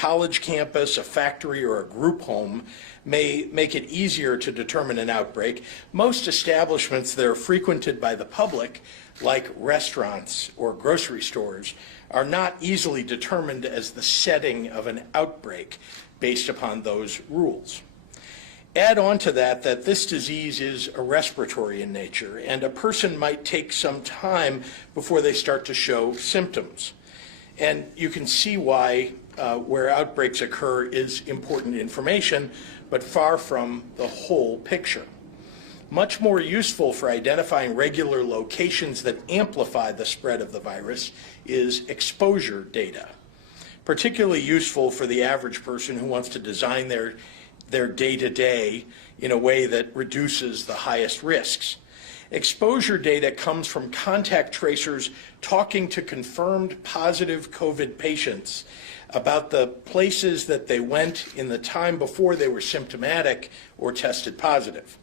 college campus, a factory, or a group home may make it easier to determine an outbreak. Most establishments that are frequented by the public, like restaurants or grocery stores, are not easily determined as the setting of an outbreak based upon those rules. Add on to that this disease is a respiratory in nature, and a person might take some time before they start to show symptoms. And you can see why where outbreaks occur is important information, but far from the whole picture. Much more useful for identifying regular locations that amplify the spread of the virus is exposure data, particularly useful for the average person who wants to design their day-to-day in a way that reduces the highest risks. Exposure data comes from contact tracers talking to confirmed positive COVID patients about the places that they went in the time before they were symptomatic or tested positive.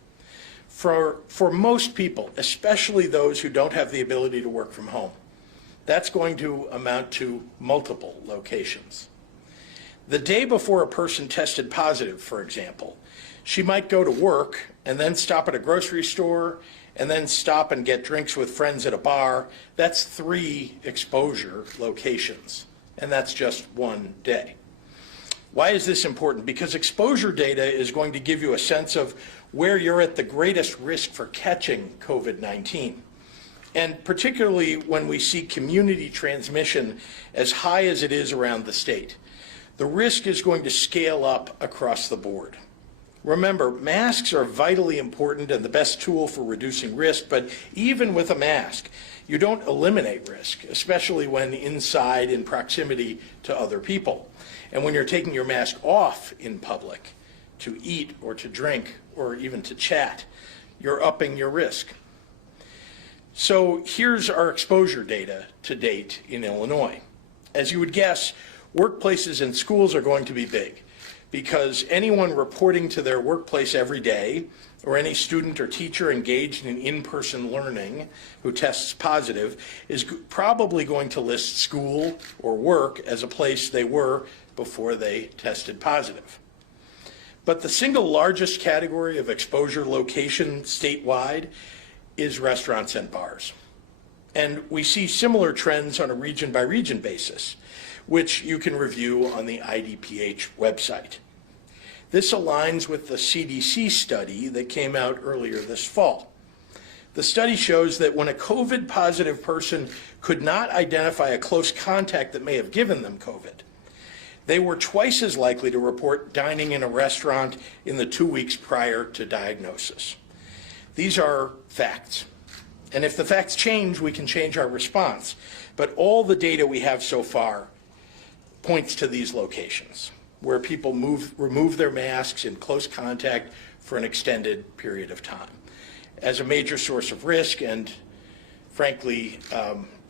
For most people, especially those who don't have the ability to work from home, that's going to amount to multiple locations. The day before a person tested positive, for example, she might go to work and then stop at a grocery store and then stop and get drinks with friends at a bar. That's 3 exposure locations, and that's just one day. Why is this important? Because exposure data is going to give you a sense of where you're at the greatest risk for catching COVID-19. And particularly when we see community transmission as high as it is around the state, the risk is going to scale up across the board. Remember, masks are vitally important and the best tool for reducing risk, but even with a mask, you don't eliminate risk, especially when inside in proximity to other people. And when you're taking your mask off in public to eat or to drink or even to chat, you're upping your risk. So here's our exposure data to date in Illinois. As you would guess, workplaces and schools are going to be big because anyone reporting to their workplace every day, or any student or teacher engaged in in-person learning who tests positive, is probably going to list school or work as a place they were before they tested positive. But the single largest category of exposure location statewide is restaurants and bars. And we see similar trends on a region-by-region basis, which you can review on the IDPH website. This aligns with the CDC study that came out earlier this fall. The study shows that when a COVID positive person could not identify a close contact that may have given them COVID, they were twice as likely to report dining in a restaurant in the 2 weeks prior to diagnosis. These are facts. And if the facts change, we can change our response. But all the data we have so far points to these locations where people remove their masks in close contact for an extended period of time as a major source of risk, and frankly,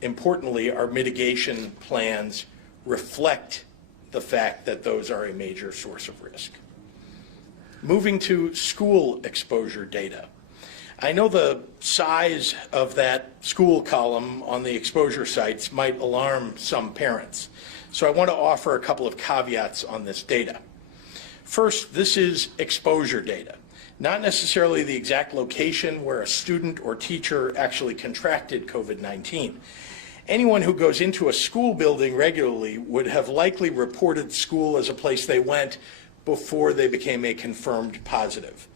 importantly, our mitigation plans reflect the fact that those are a major source of risk. Moving to school exposure data. I know the size of that school column on the exposure sites might alarm some parents, so I want to offer a couple of caveats on this data. First, this is exposure data, not necessarily the exact location where a student or teacher actually contracted COVID-19. Anyone who goes into a school building regularly would have likely reported school as a place they went before they became a confirmed positive.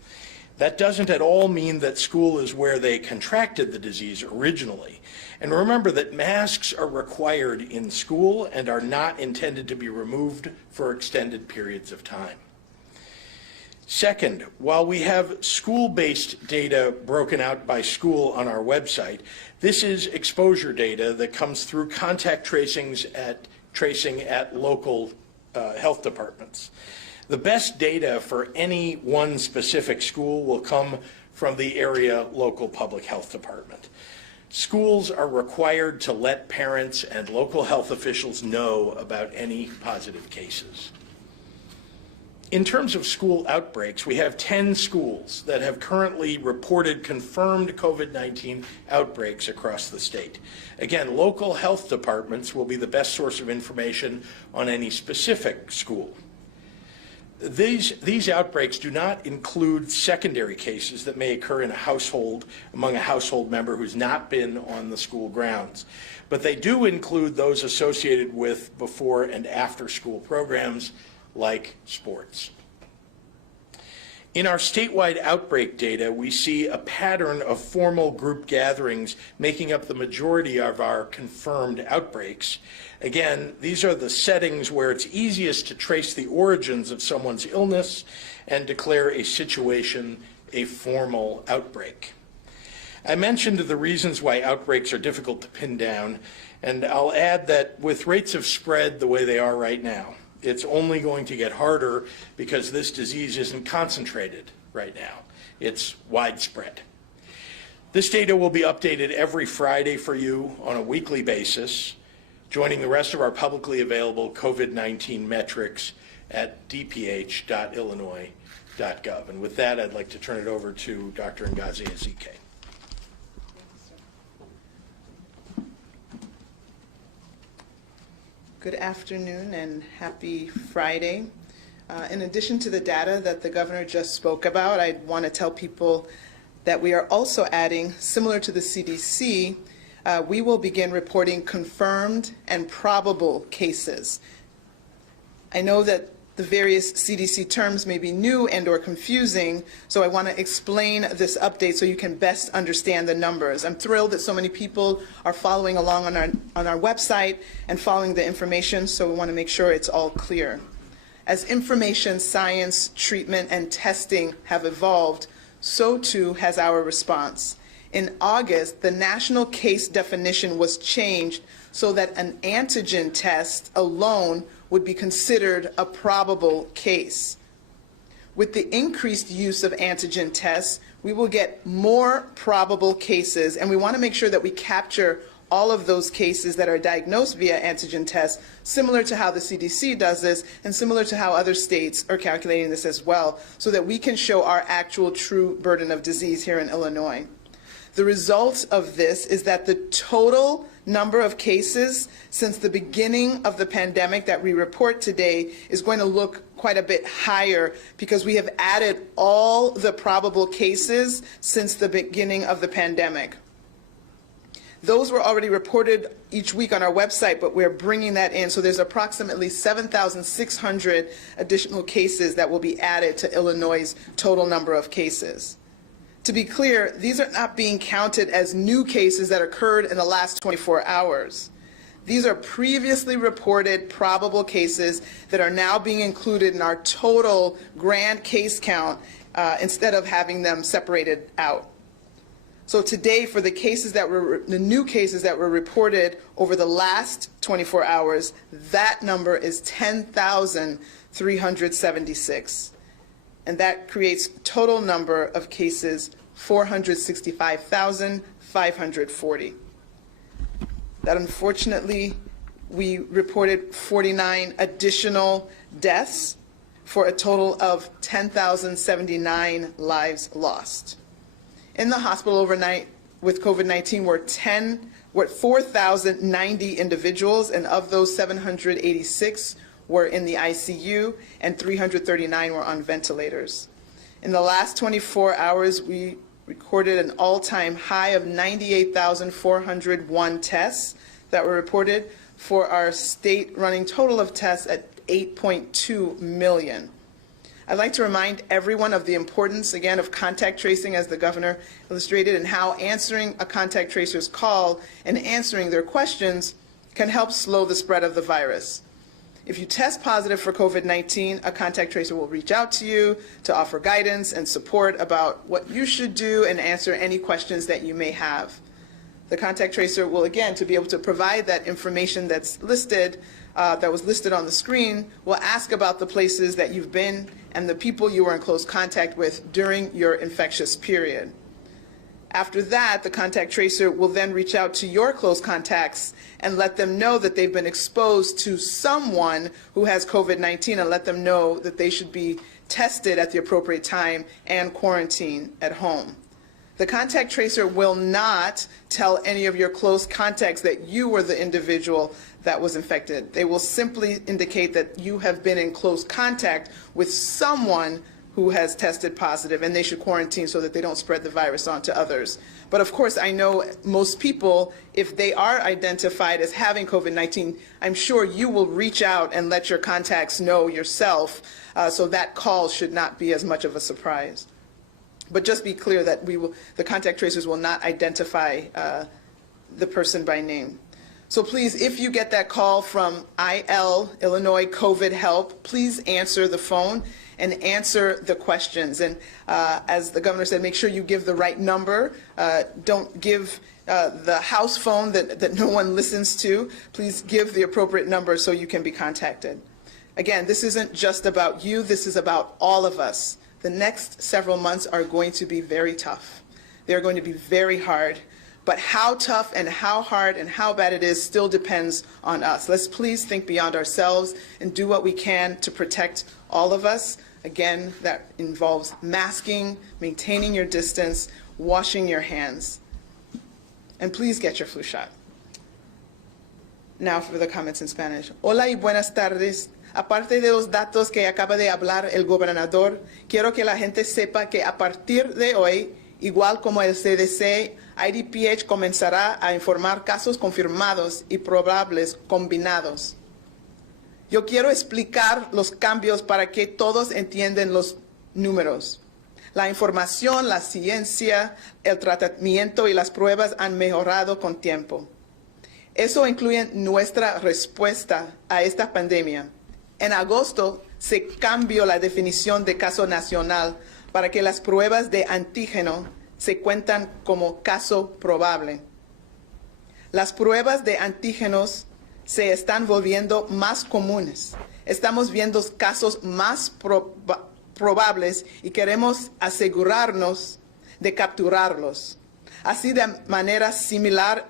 That doesn't at all mean that school is where they contracted the disease originally. And remember that masks are required in school and are not intended to be removed for extended periods of time. Second, while we have school-based data broken out by school on our website, this is exposure data that comes through contact tracing at local health departments. The best data for any one specific school will come from the area local public health department. Schools are required to let parents and local health officials know about any positive cases. In terms of school outbreaks, we have 10 schools that have currently reported confirmed COVID-19 outbreaks across the state. Again, local health departments will be the best source of information on any specific school. These outbreaks do not include secondary cases that may occur in a household, among a household member who's not been on the school grounds. But they do include those associated with before and after school programs like sports. In our statewide outbreak data, we see a pattern of formal group gatherings making up the majority of our confirmed outbreaks. Again, these are the settings where it's easiest to trace the origins of someone's illness and declare a situation a formal outbreak. I mentioned the reasons why outbreaks are difficult to pin down, and I'll add that with rates of spread the way they are right now, it's only going to get harder because this disease isn't concentrated right now. It's widespread. This data will be updated every Friday for you on a weekly basis, joining the rest of our publicly available COVID-19 metrics at dph.illinois.gov. And with that, I'd like to turn it over to Dr. Ngozi Ezike. Good afternoon and happy Friday. In addition to the data that the governor just spoke about, I want to tell people that we are also adding, similar to the CDC, we will begin reporting confirmed and probable cases. I know that the various CDC terms may be new and or confusing, so I want to explain this update so you can best understand the numbers. I'm thrilled that so many people are following along on our website and following the information, so we want to make sure it's all clear. As information, science, treatment, and testing have evolved, so too has our response. In August, the national case definition was changed so that an antigen test alone would be considered a probable case. With the increased use of antigen tests, we will get more probable cases, and we want to make sure that we capture all of those cases that are diagnosed via antigen tests, similar to how the CDC does this and similar to how other states are calculating this as well, so that we can show our actual true burden of disease here in Illinois. The result of this is that the total number of cases since the beginning of the pandemic that we report today is going to look quite a bit higher because we have added all the probable cases since the beginning of the pandemic. Those were already reported each week on our website, but we're bringing that in. So there's approximately 7,600 additional cases that will be added to Illinois' total number of cases. To be clear, these are not being counted as new cases that occurred in the last 24 hours. These are previously reported probable cases that are now being included in our total grand case count instead of having them separated out. So today, for the new cases that were reported over the last 24 hours, that number is 10,376. And that creates total number of cases 465,540. That unfortunately, we reported 49 additional deaths for a total of 10,079 lives lost. In the hospital overnight with COVID-19 were 4,090 individuals, and of those 786 were in the ICU and 339 were on ventilators. In the last 24 hours, we recorded an all-time high of 98,401 tests that were reported for our state running total of tests at 8.2 million. I'd like to remind everyone of the importance, again, of contact tracing, as the governor illustrated, and how answering a contact tracer's call and answering their questions can help slow the spread of the virus. If you test positive for COVID-19, a contact tracer will reach out to you to offer guidance and support about what you should do and answer any questions that you may have. The contact tracer will, again, to be able to provide that information that's listed, that was listed on the screen, will ask about the places that you've been and the people you were in close contact with during your infectious period. After that, the contact tracer will then reach out to your close contacts and let them know that they've been exposed to someone who has COVID-19 and let them know that they should be tested at the appropriate time and quarantined at home. The contact tracer will not tell any of your close contacts that you were the individual that was infected. They will simply indicate that you have been in close contact with someone who has tested positive, and they should quarantine so that they don't spread the virus on to others. But of course, I know most people, if they are identified as having COVID-19, I'm sure you will reach out and let your contacts know yourself, so that call should not be as much of a surprise. But just be clear that the contact tracers will not identify the person by name. So please, if you get that call from Illinois COVID Help, please answer the phone and answer the questions. And as the governor said, make sure you give the right number. Don't give the house phone that no one listens to. Please give the appropriate number so you can be contacted. Again, this isn't just about you. This is about all of us. The next several months are going to be very tough. They're going to be very hard. But how tough and how hard and how bad it is still depends on us. Let's please think beyond ourselves and do what we can to protect all of us. Again, that involves masking, maintaining your distance, washing your hands. And please get your flu shot. Now for the comments in Spanish. Hola y buenas tardes. Aparte de los datos que acaba de hablar el gobernador, quiero que la gente sepa que a partir de hoy, igual como el CDC, IDPH comenzará a informar casos confirmados y probables combinados. Yo quiero explicar los cambios para que todos entiendan los números. La información, la ciencia, el tratamiento y las pruebas han mejorado con tiempo. Eso incluye nuestra respuesta a esta pandemia. En agosto se cambió la definición de caso nacional para que las pruebas de antígeno se cuentan como caso probable. Las pruebas de antígenos se están volviendo más comunes. Estamos viendo casos más probables y queremos asegurarnos de capturarlos. Así de manera similar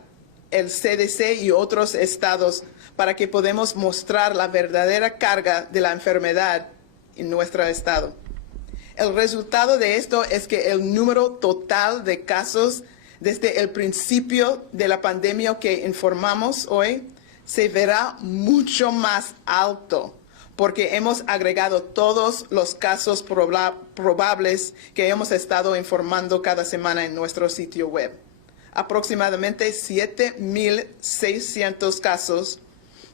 el CDC y otros estados para que podamos mostrar la verdadera carga de la enfermedad en nuestro estado. El resultado de esto es que el número total de casos desde el principio de la pandemia que informamos hoy se verá mucho más alto porque hemos agregado todos los casos probables que hemos estado informando cada semana en nuestro sitio web. Aproximadamente 7,600 casos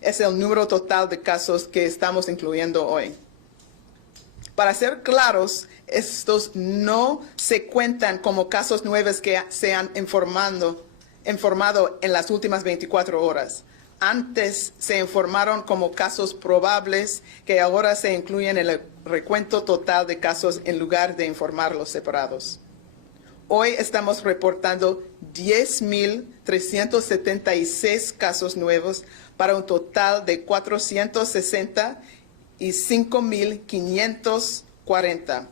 es el número total de casos que estamos incluyendo hoy. Para ser claros, estos no se cuentan como casos nuevos que se han informado en las últimas 24 horas. Antes se informaron como casos probables que ahora se incluyen en el recuento total de casos en lugar de informarlos separados. Hoy estamos reportando 10,376 casos nuevos para un total de 465,540.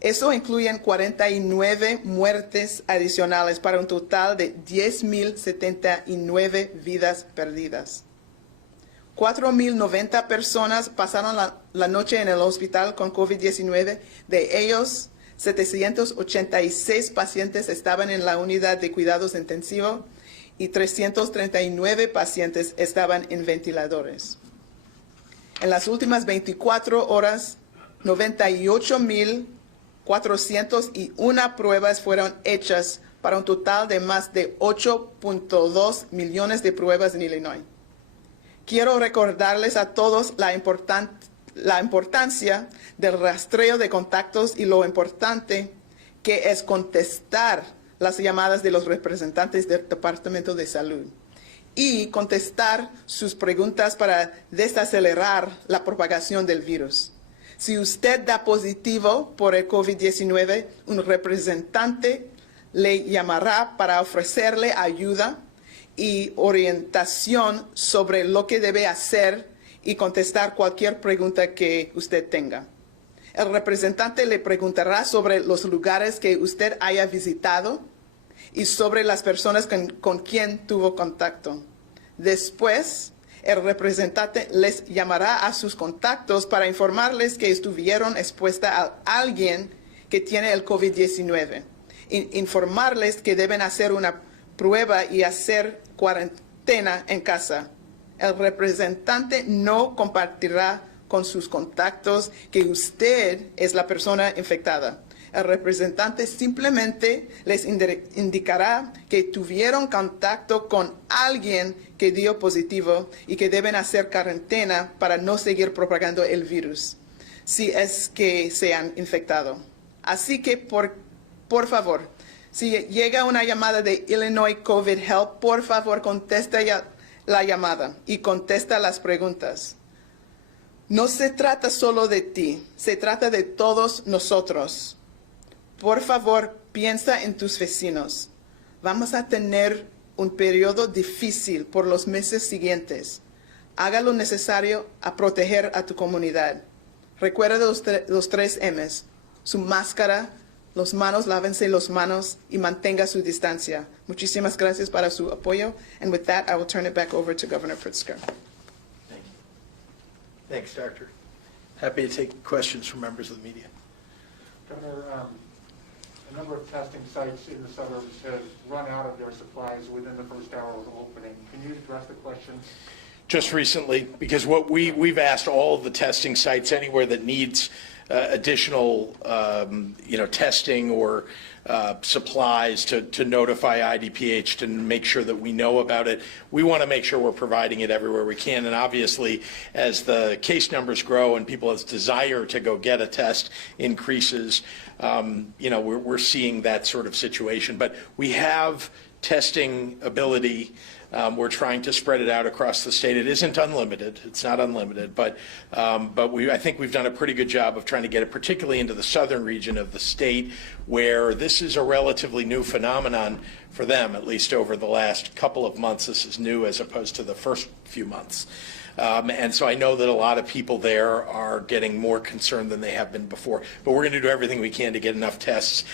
Eso incluye 49 muertes adicionales para un total de 10,079 vidas perdidas. 4,090 personas pasaron la noche en el hospital con COVID-19. De ellos, 786 pacientes estaban en la unidad de cuidados intensivos y 339 pacientes estaban en ventiladores. En las últimas 24 horas, 98,401 pruebas fueron hechas para un total de más de 8.2 millones de pruebas en Illinois. Quiero recordarles a todos la importancia del rastreo de contactos y lo importante que es contestar las llamadas de los representantes del Departamento de Salud y contestar sus preguntas para desacelerar la propagación del virus. Si usted da positivo por el COVID-19, un representante le llamará para ofrecerle ayuda y orientación sobre lo que debe hacer y contestar cualquier pregunta que usted tenga. El representante le preguntará sobre los lugares que usted haya visitado y sobre las personas con quien tuvo contacto. Después, el representante les llamará a sus contactos para informarles que estuvieron expuestas a alguien que tiene el COVID-19. Informarles que deben hacer una prueba y hacer cuarentena en casa. El representante no compartirá con sus contactos que usted es la persona infectada. El representante simplemente les indicará que tuvieron contacto con alguien que dio positivo y que deben hacer cuarentena para no seguir propagando el virus, si es que se han infectado. Así que, por favor, si llega una llamada de Illinois COVID Help, por favor, contesta la llamada y contesta las preguntas. No se trata solo de ti, se trata de todos nosotros. Por favor, piensa en tus vecinos. Vamos a tener un periodo difícil por los meses siguientes. Haga lo necesario a proteger a tu comunidad. Recuerda los 3 M's. Su máscara, las manos, lávense las manos y mantenga su distancia. Muchísimas gracias para su apoyo. And with that, I will turn it back over to Governor Pritzker. Thank you. Thanks, Doctor. Happy to take questions from members of the media. Governor, a number of testing sites in the suburbs have run out of their supplies within the first hour of opening. Can you address the question? Just recently, because what we've asked all of the testing sites anywhere that needs additional, testing or supplies to notify IDPH to make sure that we know about it. We want to make sure we're providing it everywhere we can. And obviously, as the case numbers grow and people's desire to go get a test increases, we're seeing that sort of situation. But we have testing ability. We're trying to spread it out across the state. It isn't unlimited. It's not unlimited, but I think we've done a pretty good job of trying to get it, particularly into the southern region of the state, where this is a relatively new phenomenon for them, at least over the last couple of months. This is new as opposed to the first few months. And so I know that a lot of people there are getting more concerned than they have been before. But we're going to do everything we can to get enough tests.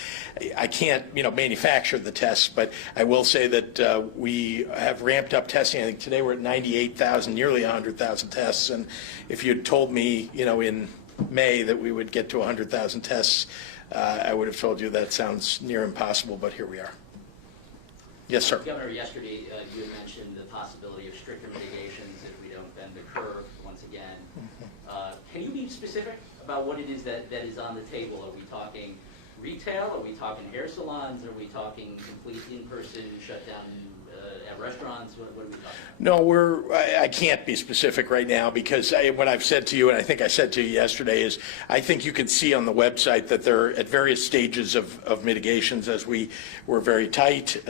I can't, manufacture the tests, but I will say that we have ramped up testing. I think today we're at 98,000, nearly 100,000 tests. And if you'd told me, in May that we would get to 100,000 tests, I would have told you that sounds near impossible, but here we are. Yes, sir. Governor, yesterday you mentioned the possibility of stricter mitigations if we don't bend the curve once again. Can you be specific about what it is that is on the table? Are we talking retail? Are we talking hair salons? Are we talking complete in-person shutdown at restaurants? What are we talking about? No, I can't be specific right now because what I've said to you, and I think I said to you yesterday, is I think you can see on the website that they're at various stages of mitigations as we were very tight,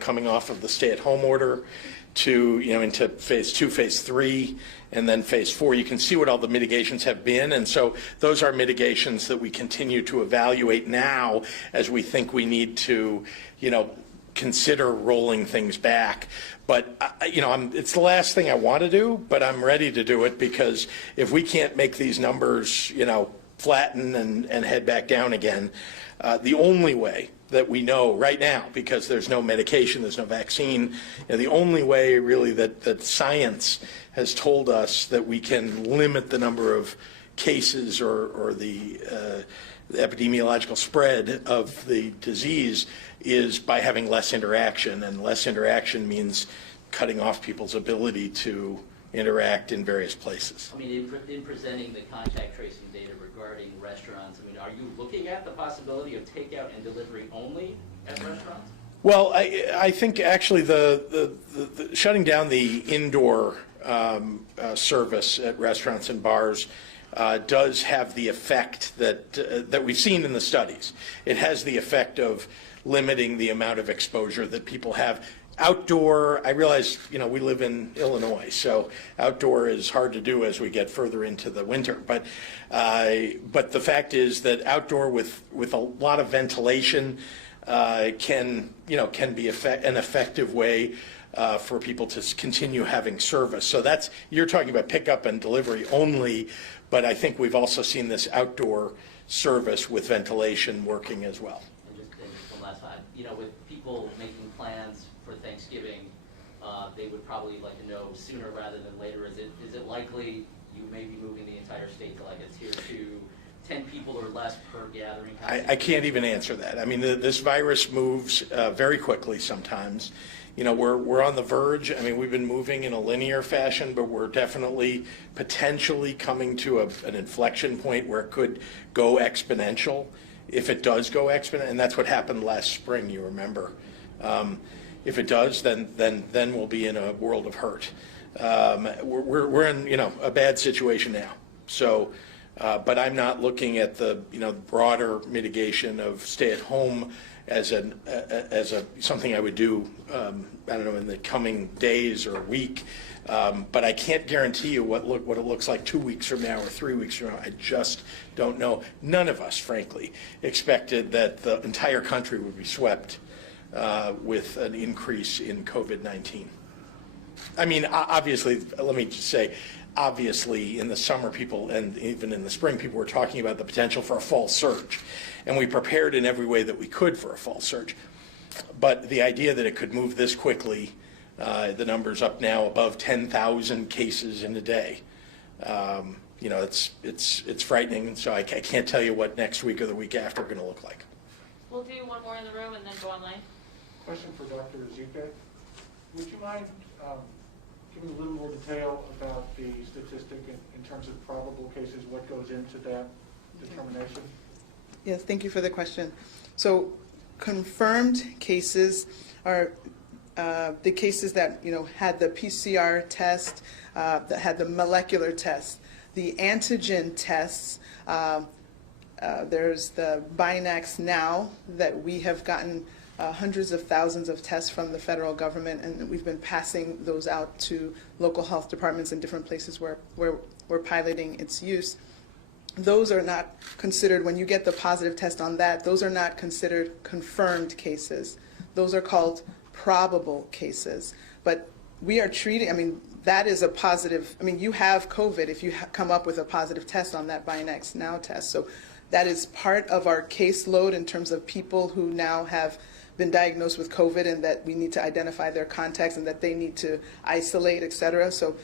coming off of the stay-at-home order to, into phase 2, phase 3, and then phase 4. You can see what all the mitigations have been, and so those are mitigations that we continue to evaluate now as we think we need to, consider rolling things back. But, it's the last thing I want to do, but I'm ready to do it because if we can't make these numbers, flatten and head back down again, the only way that we know right now, because there's no medication, there's no vaccine, the only way really that science has told us that we can limit the number of cases or the epidemiological spread of the disease is by having less interaction, and less interaction means cutting off people's ability to interact in various places. I mean, in presenting the contact tracing data regarding restaurants, are you looking at the possibility of takeout and delivery only at restaurants? Well, I think actually the shutting down the indoor service at restaurants and bars does have the effect that we've seen in the studies. It has the effect of limiting the amount of exposure that people have. Outdoor, I realize, we live in Illinois, so outdoor is hard to do as we get further into the winter. But the fact is that outdoor with a lot of ventilation can be an effective way for people to continue having service. So that's, you're talking about pickup and delivery only, but I think we've also seen this outdoor service with ventilation working as well. And just one last thought, you know, with people making plans for Thanksgiving, they would probably like to know sooner rather than later. Is it likely you may be moving the entire state to like a tier 2, 10 people or less per gathering? I can't even answer that. I mean, this virus moves very quickly sometimes. You know, we're on the verge. I mean, we've been moving in a linear fashion, but we're definitely potentially coming to an inflection point where it could go exponential. If it does go exponential, and that's what happened last spring, you remember. If it does, then we'll be in a world of hurt. We're in, you know, a bad situation now. So, but I'm not looking at the, you know, broader mitigation of stay at home as something I would do, I don't know, in the coming days or week. But I can't guarantee you what it looks like 2 weeks from now or 3 weeks from now. I just don't know. None of us, frankly, expected that the entire country would be swept with an increase in COVID-19. I mean, obviously, let me just say, obviously, in the summer, people, and even in the spring, people were talking about the potential for a fall surge. And we prepared in every way that we could for a fall surge. But the idea that it could move this quickly, the number's up now above 10,000 cases in a day. You know, it's frightening. And so I can't tell you what next week or the week after are going to look like. We'll do one more in the room and then go online. Question for Dr. Zuke. Would you mind giving a little more detail about the statistic in terms of probable cases, what goes into that determination? Yes, thank you for the question. So confirmed cases are the cases that, you know, had the PCR test, that had the molecular test. The antigen tests, there's the Binax now that we have gotten hundreds of thousands of tests from the federal government, and we've been passing those out to local health departments in different places where we're piloting its use. Those are not considered, when you get the positive test on that, those are not considered confirmed cases. Those are called probable cases. But we are treating, I mean, that is a positive, I mean, you have COVID if you come up with a positive test on that Binax Now test. So that is part of our caseload in terms of people who now have been diagnosed with COVID and that we need to identify their contacts and that they need to isolate, et cetera. So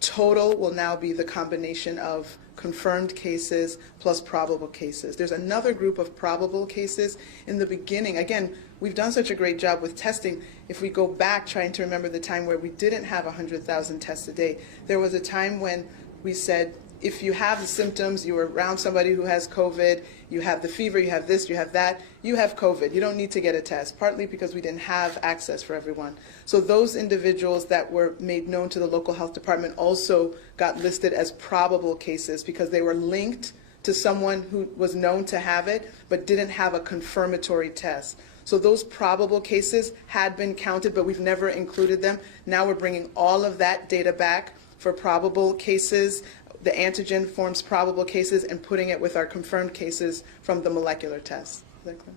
total will now be the combination of confirmed cases plus probable cases. There's another group of probable cases. In the beginning, again, we've done such a great job with testing. If we go back trying to remember the time where we didn't have 100,000 tests a day, there was a time when we said, if you have the symptoms, you were around somebody who has COVID, you have the fever, you have this, you have that, you have COVID. You don't need to get a test, partly because we didn't have access for everyone. So those individuals that were made known to the local health department also got listed as probable cases because they were linked to someone who was known to have it but didn't have a confirmatory test. So those probable cases had been counted, but we've never included them. Now we're bringing all of that data back for probable cases. The antigen forms probable cases and putting it with our confirmed cases from the molecular test. Is that clear?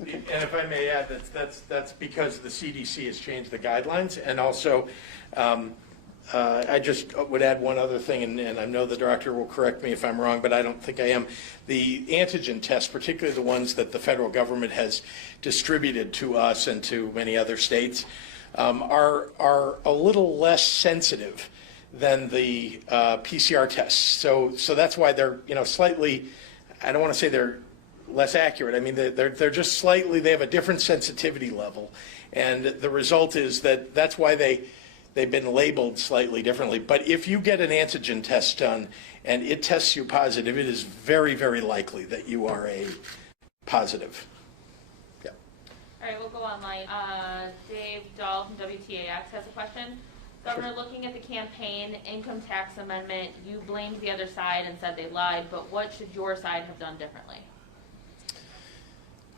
Okay. And if I may add, that's because the CDC has changed the guidelines, and also I just would add one other thing, and I know the director will correct me if I'm wrong, but I don't think I am. The antigen tests, particularly the ones that the federal government has distributed to us and to many other states, are a little less sensitive than the PCR tests. So that's why they're, you know, slightly, I don't want to say they're less accurate. I mean, they're just slightly, they have a different sensitivity level. And the result is that's why they've been labeled slightly differently. But if you get an antigen test done and it tests you positive, it is very, very likely that you are a positive. Yeah. All right, we'll go online. Dave Dahl from WTAX has a question. Governor, looking at the campaign income tax amendment, you blamed the other side and said they lied, but what should your side have done differently?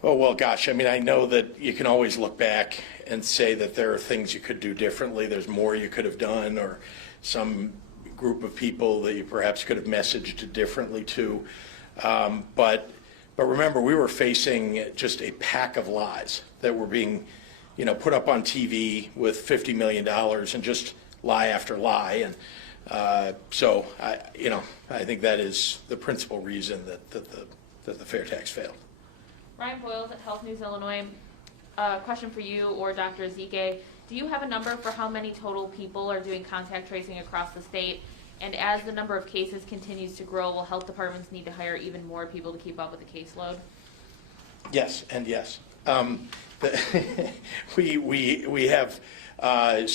Oh, well, gosh, I mean, I know that you can always look back and say that there are things you could do differently. There's more you could have done, or some group of people that you perhaps could have messaged differently to. But remember, we were facing just a pack of lies that were being put up on TV with $50 million and just lie after lie. And so I think that is the principal reason that the fair tax failed. Ryan Boyles at Health News Illinois. Question for you or Dr. Ezike. Do you have a number for how many total people are doing contact tracing across the state? And as the number of cases continues to grow, will health departments need to hire even more people to keep up with the caseload? Yes, and yes. We have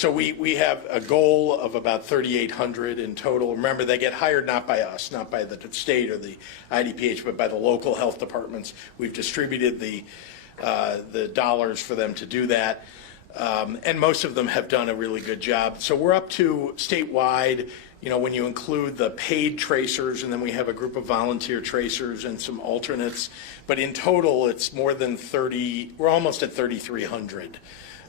we have a goal of about 3,800 in total. Remember, they get hired not by us, not by the state or the IDPH, but by the local health departments. We've distributed the dollars for them to do that, and most of them have done a really good job. So we're up to statewide. When you include the paid tracers, and then we have a group of volunteer tracers and some alternates, but in total it's more than 30, we're almost at 3,300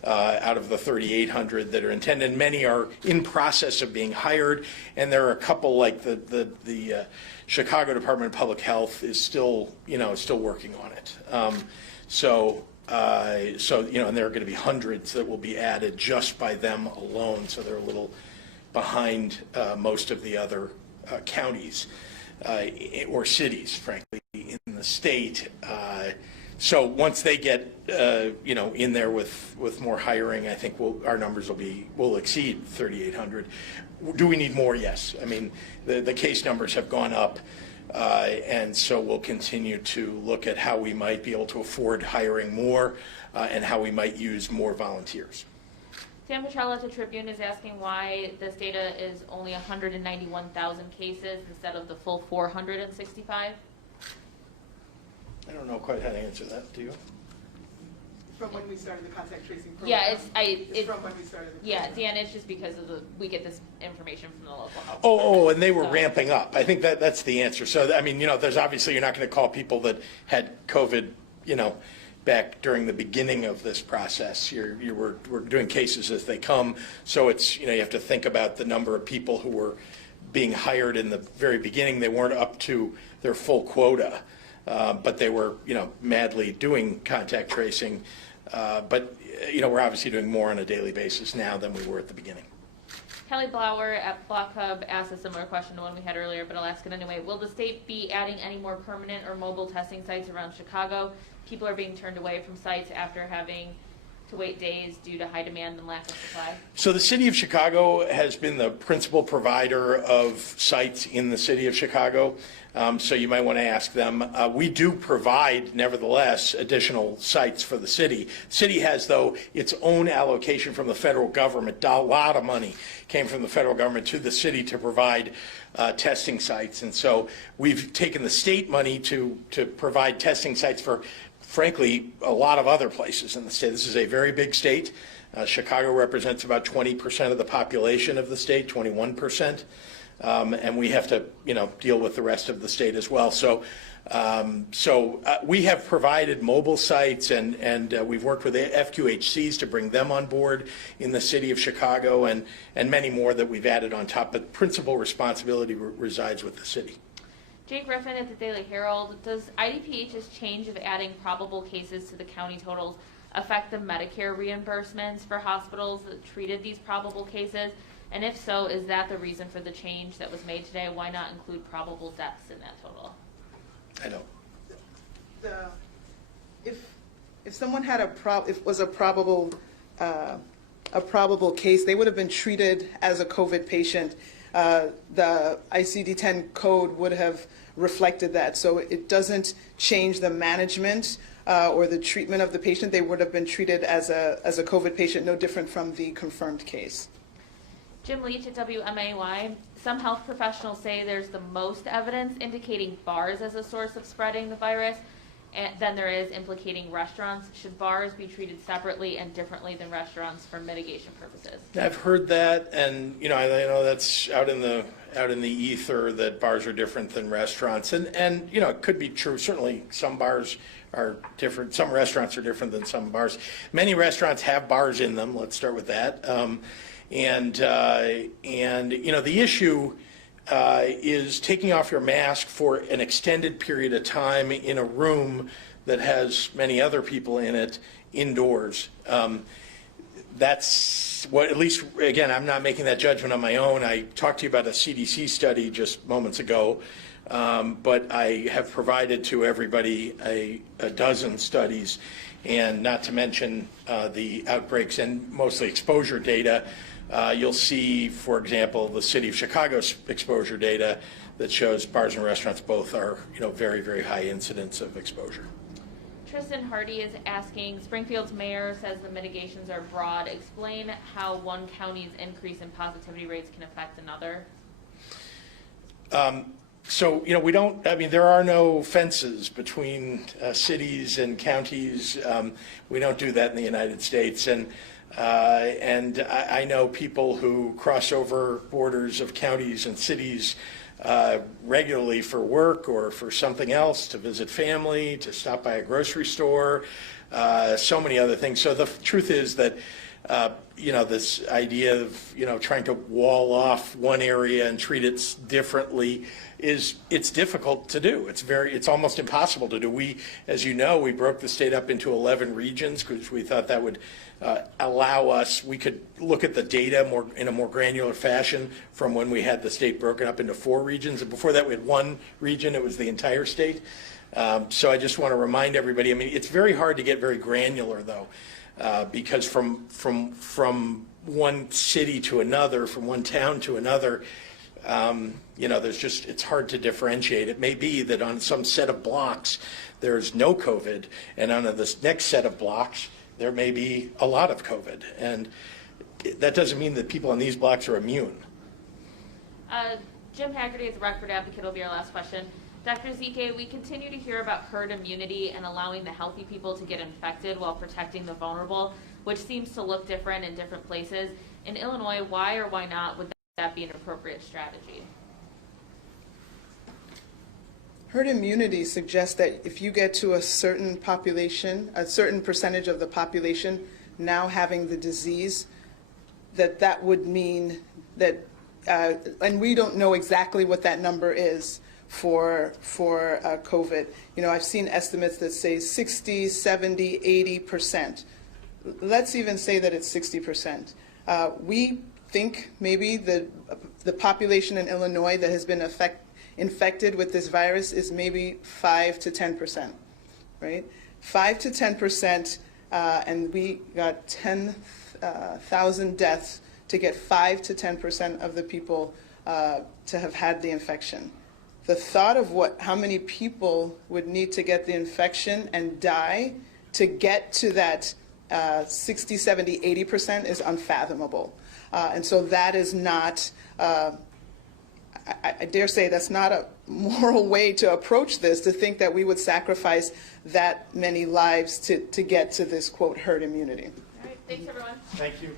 out of the 3,800 that are intended. Many are in process of being hired, and there are a couple like the Chicago Department of Public Health is still, still working on it. And there are going to be hundreds that will be added just by them alone, so they're a little behind most of the other counties or cities, frankly, in the state. So once they get in there with more hiring, I think our numbers will exceed 3,800. Do we need more? Yes. I mean, the case numbers have gone up, and so we'll continue to look at how we might be able to afford hiring more and how we might use more volunteers. Dan Petrella at the Tribune is asking why this data is only 191,000 cases instead of the full 465. I don't know quite how to answer that. Do you? From when we started the contact tracing program. Yeah, it's from when we started the program. Dan, it's just because we get this information from the local health. And they were ramping up. I think that's the answer. So I mean, there's obviously you're not going to call people that had COVID, back during the beginning of this process. We're doing cases as they come. So it's, you have to think about the number of people who were being hired in the very beginning. They weren't up to their full quota, but they were, madly doing contact tracing. But we're obviously doing more on a daily basis now than we were at the beginning. Kelly Blower at Block Hub asked a similar question to one we had earlier, but I'll ask it anyway. Will the state be adding any more permanent or mobile testing sites around Chicago? People are being turned away from sites after having to wait days due to high demand and lack of supply. So the city of Chicago has been the principal provider of sites in the city of Chicago. So you might want to ask them. We do provide, nevertheless, additional sites for the city. City has, though, its own allocation from the federal government. A lot of money came from the federal government to the city to provide testing sites. And so we've taken the state money to provide testing sites for, frankly, a lot of other places in the state. This is a very big state. Chicago represents about 20% of the population of the state, 21%. And we have to, deal with the rest of the state as well. So we have provided mobile sites, and we've worked with the FQHCs to bring them on board in the city of Chicago, and many more that we've added on top. But principal responsibility resides with the city. Jake Griffin at the Daily Herald. Does IDPH's change of adding probable cases to the county totals affect the Medicare reimbursements for hospitals that treated these probable cases? And if so, is that the reason for the change that was made today? Why not include probable deaths in that total? I don't. If someone had was a probable case, they would have been treated as a COVID patient. The ICD-10 code would have reflected that. So it doesn't change the management or the treatment of the patient. They would have been treated as a COVID patient, no different from the confirmed case. Jim Leach at WMAY. Some health professionals say there's the most evidence indicating bars as a source of spreading the virus than there is implicating restaurants. Should bars be treated separately and differently than restaurants for mitigation purposes? I've heard that, and I know that's out in the ether that bars are different than restaurants, and it could be true. Certainly, some bars are different. Some restaurants are different than some bars. Many restaurants have bars in them. Let's start with that. And the issue is taking off your mask for an extended period of time in a room that has many other people in it indoors. That's what, at least, again, I'm not making that judgment on my own. I talked to you about a CDC study just moments ago, but I have provided to everybody a dozen studies, and not to mention the outbreaks and mostly exposure data. You'll see, for example, the city of Chicago's exposure data that shows bars and restaurants both are, very, very high incidence of exposure. Tristan Hardy is asking, Springfield's mayor says the mitigations are broad. Explain how one county's increase in positivity rates can affect another. So, we don't, there are no fences between cities and counties. We don't do that in the United States. And I know people who cross over borders of counties and cities regularly for work or for something else, to visit family, to stop by a grocery store, so many other things. So the truth is that, this idea of, trying to wall off one area and treat it differently it's difficult to do. It's almost impossible to do. We, as you know, we broke the state up into 11 regions because we thought that would allow us, we could look at the data in a more granular fashion from when we had the state broken up into 4 regions. And before that, we had 1 region. It was the entire state. So I just want to remind everybody, it's very hard to get very granular, though, because from one city to another, from one town to another, it's hard to differentiate. It may be that on some set of blocks there's no COVID, and on this next set of blocks there may be a lot of COVID, and that doesn't mean that people on these blocks are immune. Jim Haggerty is the Rockford Advocate. Will be our last question. Dr. Zike, we continue to hear about herd immunity and allowing the healthy people to get infected while protecting the vulnerable, which seems to look different in different places. In Illinois, why or why not would that be an appropriate strategy? Herd immunity suggests that if you get to a certain population, a certain percentage of the population now having the disease, that would mean that, and we don't know exactly what that number is for COVID. I've seen estimates that say 60, 70, 80%. Let's even say that it's 60%. We think maybe the population in Illinois that has been infected with this virus is maybe 5 to 10%, right? 5 to 10%, and we got 10,000 deaths to get 5 to 10% of the people to have had the infection. The thought of how many people would need to get the infection and die to get to that 60, 70, 80% is unfathomable. And so that is not, I dare say that's not a moral way to approach this, to think that we would sacrifice that many lives to get to this, quote, herd immunity. All right, thanks everyone. Thank you.